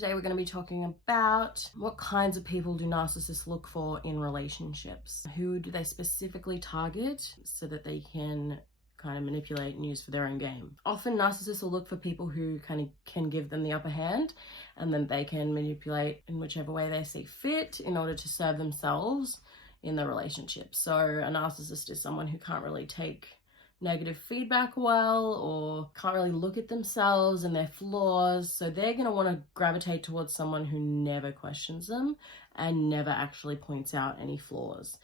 today we're going to be talking about what kinds of people do narcissists look for in relationships. Who do they specifically target so that they can kind of manipulate and use for their own game? Often narcissists will look for people who kind of can give them the upper hand, and then they can manipulate in whichever way they see fit in order to serve themselves in the relationship. So a narcissist is someone who can't really take negative feedback well, or can't really look at themselves and their flaws. So they're going to want to gravitate towards someone who never questions them and never actually points out any flaws,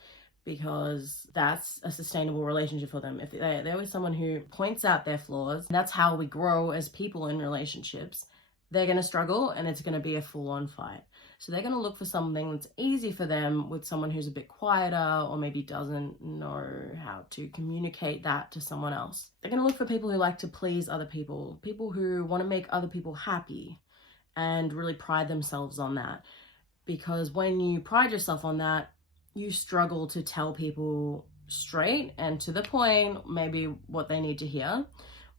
because that's a sustainable relationship for them. If they're always someone who points out their flaws, that's how we grow as people in relationships. They're going to struggle and it's going to be a full-on fight. So they're going to look for something that's easy for them with someone who's a bit quieter or maybe doesn't know how to communicate that to someone else. They're going to look for people who like to please other people, people who want to make other people happy and really pride themselves on that. Because when you pride yourself on that, you struggle to tell people straight and to the point maybe what they need to hear,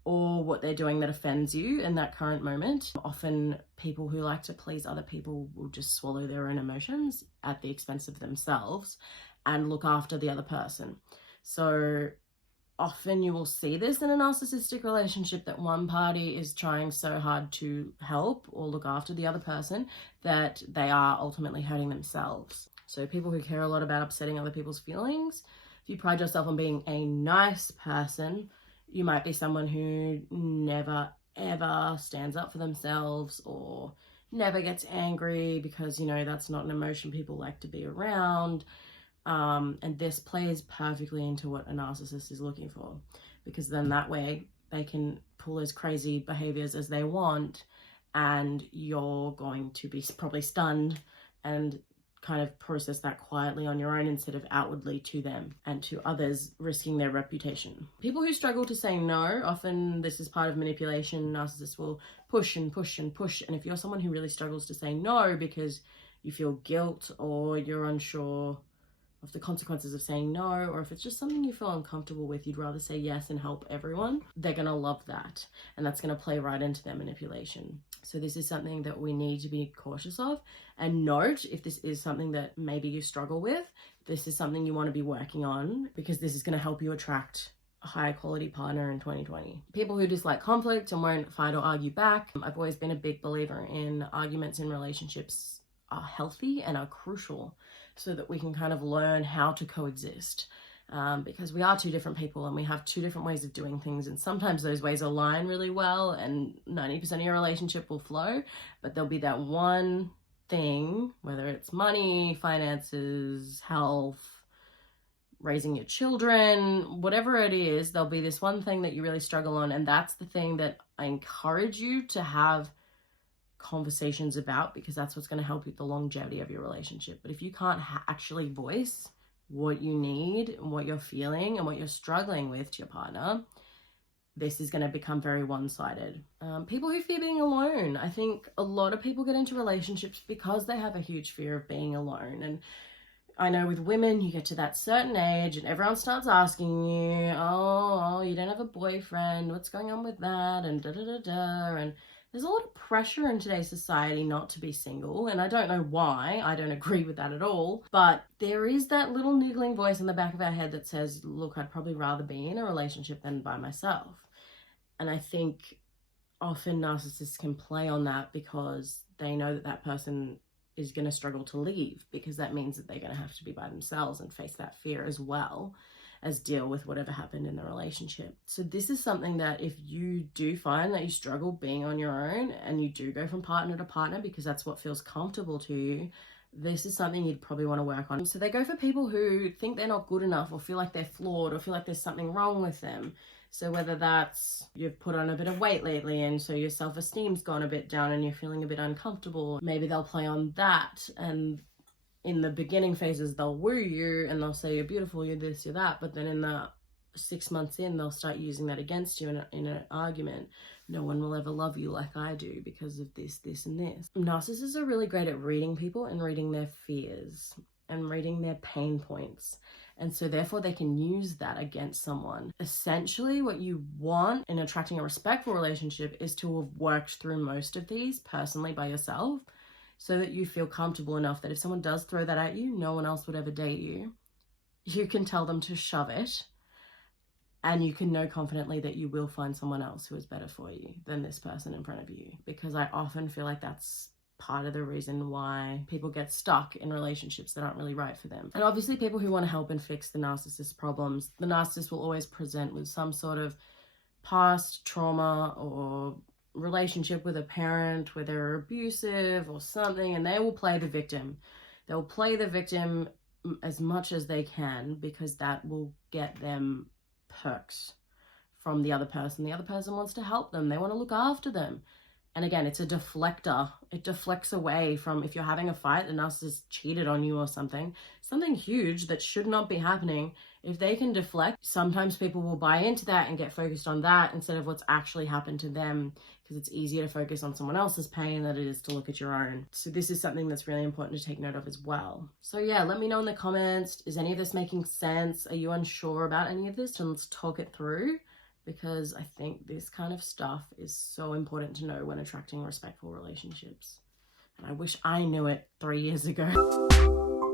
or what they're doing that offends you in that current moment. Often people who like to please other people will just swallow their own emotions at the expense of themselves and look after the other person. So often you will see this in a narcissistic relationship, that one party is trying so hard to help or look after the other person that they are ultimately hurting themselves. So people who care a lot about upsetting other people's feelings, if you pride yourself on being a nice person, you might be someone who never, ever stands up for themselves or never gets angry, because, you know, that's not an emotion people like to be around. And this plays perfectly into what a narcissist is looking for, because then that way they can pull as crazy behaviors as they want, and you're going to be probably stunned and kind of process that quietly on your own instead of outwardly to them and to others, risking their reputation. People who struggle to say no, often this is part of manipulation. Narcissists will push and push and push. And if you're someone who really struggles to say no because you feel guilt or you're unsure of the consequences of saying no, or if it's just something you feel uncomfortable with, you'd rather say yes and help everyone, they're going to love that. And that's going to play right into their manipulation. So this is something that we need to be cautious of, and note if this is something that maybe you struggle with. This is something you want to be working on, because this is going to help you attract a higher quality partner in 2020. People who dislike conflict and won't fight or argue back. I've always been a big believer in arguments in relationships are healthy and are crucial, so that we can kind of learn how to coexist. Because we are two different people and we have two different ways of doing things, and sometimes those ways align really well and 90% of your relationship will flow, but there'll be that one thing, whether it's money, finances, health, raising your children, whatever it is, there'll be this one thing that you really struggle on, and that's the thing that I encourage you to have conversations about, because that's what's going to help you with the longevity of your relationship. But if you can't actually voice what you need and what you're feeling and what you're struggling with to your partner, this is going to become very one-sided. People who fear being alone. I think a lot of people get into relationships because they have a huge fear of being alone. And I know with women, you get to that certain age and everyone starts asking you, oh, you don't have a boyfriend, what's going on with that, and da-da-da-da, and there's a lot of pressure in today's society not to be single, and I don't know why. I don't agree with that at all, but there is that little niggling voice in the back of our head that says, look, I'd probably rather be in a relationship than by myself. And I think often narcissists can play on that because they know that that person is going to struggle to leave, because that means that they're going to have to be by themselves and face that fear as well as deal with whatever happened in the relationship. So this is something that if you do find that you struggle being on your own and you do go from partner to partner because that's what feels comfortable to you, this is something you'd probably want to work on. So they go for people who think they're not good enough, or feel like they're flawed, or feel like there's something wrong with them. So whether that's you've put on a bit of weight lately and so your self-esteem's gone a bit down and you're feeling a bit uncomfortable, maybe they'll play on that, and in the beginning phases, they'll woo you and they'll say you're beautiful, you're this, you're that. But then in the 6 months in, they'll start using that against you in an argument. No one will ever love you like I do because of this, this, and this. Narcissists are really great at reading people and reading their fears and reading their pain points And so therefore they can use that against someone. Essentially, what you want in attracting a respectful relationship is to have worked through most of these personally by yourself, so that you feel comfortable enough that if someone does throw that at you, no one else would ever date you. You can tell them to shove it, and you can know confidently that you will find someone else who is better for you than this person in front of you. Because I often feel like that's part of the reason why people get stuck in relationships that aren't really right for them. And obviously people who want to help and fix the narcissist problems, the narcissist will always present with some sort of past trauma or relationship with a parent where they're abusive or something, and they will play the victim. They'll play the victim as much as they can because that will get them perks from the other person. The other person wants to help them. They want to look after them. And again, it's a deflector. It deflects away from, if you're having a fight, the narcissist cheated on you or something huge that should not be happening. If they can deflect, sometimes people will buy into that and get focused on that instead of what's actually happened to them, because it's easier to focus on someone else's pain than it is to look at your own. So this is something that's really important to take note of as well. So yeah, let me know in the comments, is any of this making sense? Are you unsure about any of this? And let's talk it through, because I think this kind of stuff is so important to know when attracting respectful relationships. And I wish I knew it 3 years ago.